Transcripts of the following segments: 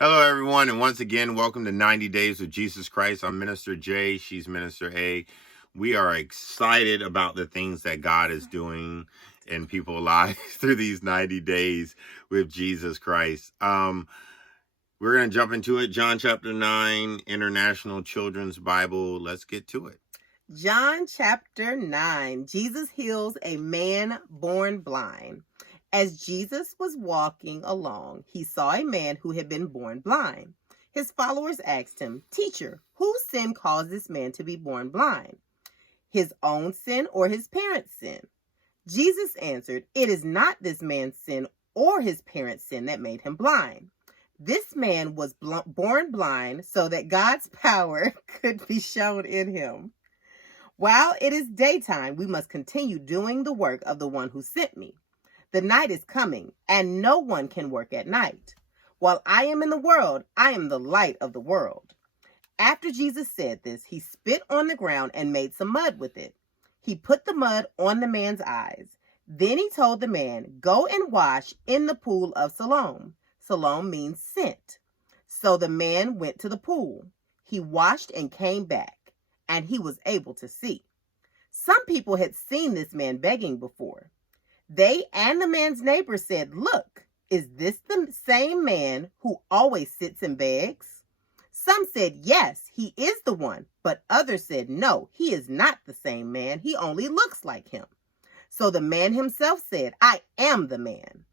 Hello, everyone, and once again, welcome to 90 Days with Jesus Christ. I'm Minister J. She's Minister A. We are excited about the things that God is doing in people's lives through these 90 days with Jesus Christ. We're going to jump into it. John chapter 9, International Children's Bible. Let's get to it. John chapter 9, Jesus heals a man born blind. As Jesus was walking along, he saw a man who had been born blind. His followers asked him, "Teacher, whose sin caused this man to be born blind? His own sin or his parents' sin?" Jesus answered, "It is not this man's sin or his parents' sin that made him blind. This man was born blind so that God's power could be shown in him. While it is daytime, we must continue doing the work of the one who sent me. The night is coming, and no one can work at night. While I am in the world, I am the light of the world." After Jesus said this, he spit on the ground and made some mud with it. He put the mud on the man's eyes. Then he told the man, "Go and wash in the pool of Siloam." Siloam means sent. So the man went to the pool. He washed and came back, and he was able to see. Some people had seen this man begging before. They and the man's neighbors said, "Look, is this the same man who always sits and begs?" Some said, "Yes, he is the one." But others said, "No, he is not the same man. He only looks like him." So the man himself said, "I am the man."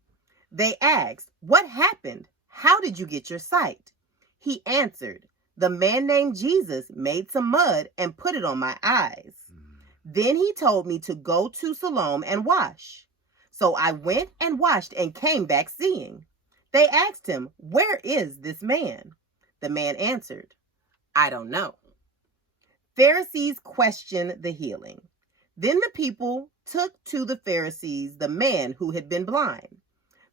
They asked, "What happened? How did you get your sight?" He answered, "The man named Jesus made some mud and put it on my eyes. Then he told me to go to Siloam and wash. So I went and washed and came back seeing." They asked him, "Where is this man?" The man answered, "I don't know." Pharisees questioned the healing. Then the people took to the Pharisees the man who had been blind.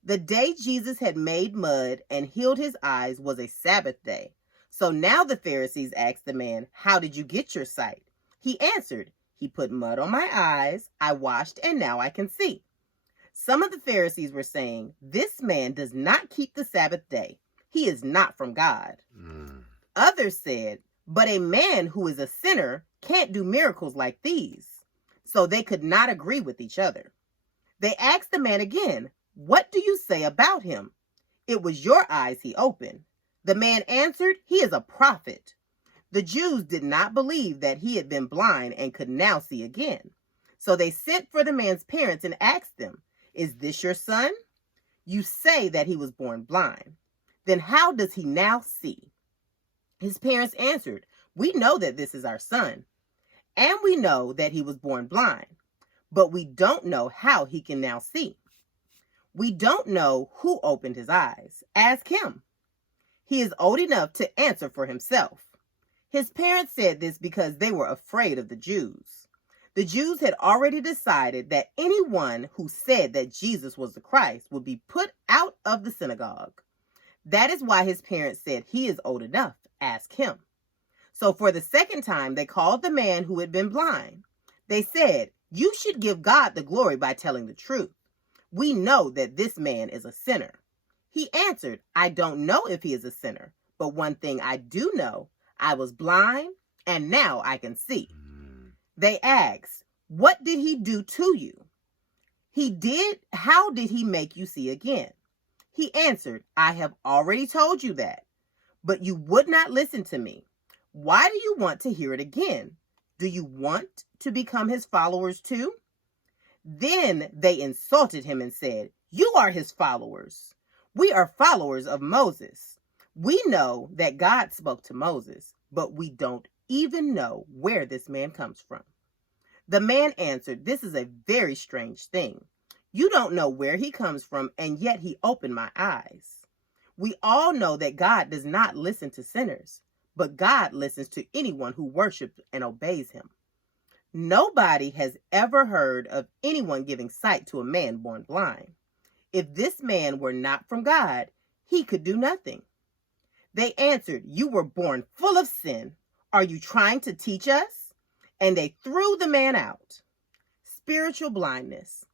The day Jesus had made mud and healed his eyes was a Sabbath day. So now the Pharisees asked the man, "How did you get your sight?" He answered, "He put mud on my eyes, I washed, and now I can see." Some of the Pharisees were saying, "This man does not keep the Sabbath day. He is not from God." Others said, "But a man who is a sinner can't do miracles like these." So they could not agree with each other. They asked the man again, "What do you say about him? It was your eyes he opened." The man answered, "He is a prophet." The Jews did not believe that he had been blind and could now see again. So they sent for the man's parents and asked them, "Is this your son? You say that he was born blind. Then how does he now see?" His parents answered, "We know that this is our son, and we know that he was born blind, but we don't know how he can now see. We don't know who opened his eyes. Ask him. He is old enough to answer for himself." His parents said this because they were afraid of the Jews. The Jews had already decided that anyone who said that Jesus was the Christ would be put out of the synagogue. That is why his parents said, "He is old enough. Ask him." So for the second time, they called the man who had been blind. They said, "You should give God the glory by telling the truth. We know that this man is a sinner." He answered, "I don't know if he is a sinner, but one thing I do know, I was blind and now I can see." They asked, "What did he do to you?" How did he make you see again?" He answered, "I have already told you that, but you would not listen to me. Why do you want to hear it again? Do you want to become his followers too?" Then they insulted him and said, "You are his followers. We are followers of Moses. We know that God spoke to Moses, but we don't even know where this man comes from." The man answered, "This is a very strange thing. You don't know where he comes from, and yet he opened my eyes. We all know that God does not listen to sinners, but God listens to anyone who worships and obeys him. Nobody has ever heard of anyone giving sight to a man born blind. If this man were not from God, he could do nothing." They answered, "You were born full of sin. Are you trying to teach us?" And they threw the man out. Spiritual blindness.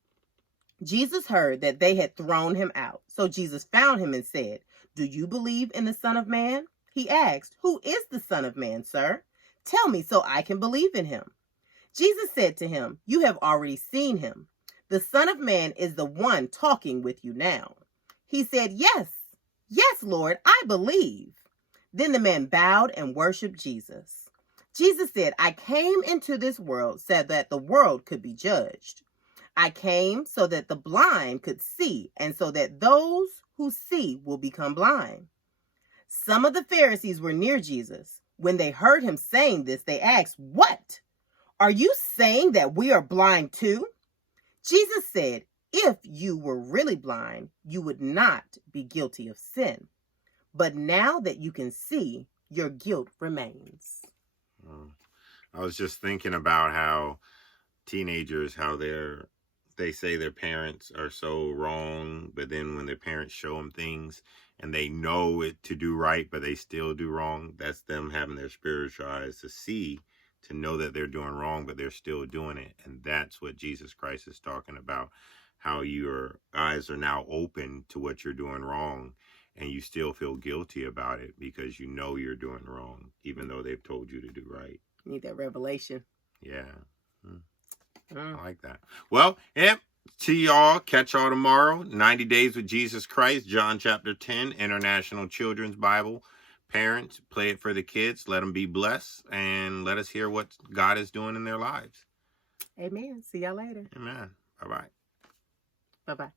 Jesus heard that they had thrown him out. So Jesus found him and said, "Do you believe in the Son of Man?" He asked, "Who is the Son of Man, sir? Tell me so I can believe in him." Jesus said to him, "You have already seen him. The Son of Man is the one talking with you now." He said, "Yes, yes, Lord, I believe." Then the man bowed and worshiped Jesus. Jesus said, "I came into this world so that the world could be judged. I came so that the blind could see, and so that those who see will become blind." Some of the Pharisees were near Jesus. When they heard him saying this, they asked, "What? Are you saying that we are blind too?" Jesus said, "If you were really blind, you would not be guilty of sin. But now that you can see, your guilt remains." Mm. I was just thinking about how teenagers, how they say their parents are so wrong, but then when their parents show them things and they know it to do right, but they still do wrong, that's them having their spiritual eyes to see, to know that they're doing wrong, but they're still doing it. And that's what Jesus Christ is talking about, how your eyes are now open to what you're doing wrong, and you still feel guilty about it because you know you're doing wrong, even though they've told you to do right. You need that revelation. Yeah. I like that. Well, yep. See y'all. Catch y'all tomorrow. 90 Days with Jesus Christ, John chapter 10, International Children's Bible. Parents, play it for the kids. Let them be blessed. And let us hear what God is doing in their lives. Amen. See y'all later. Amen. Bye-bye. Bye-bye.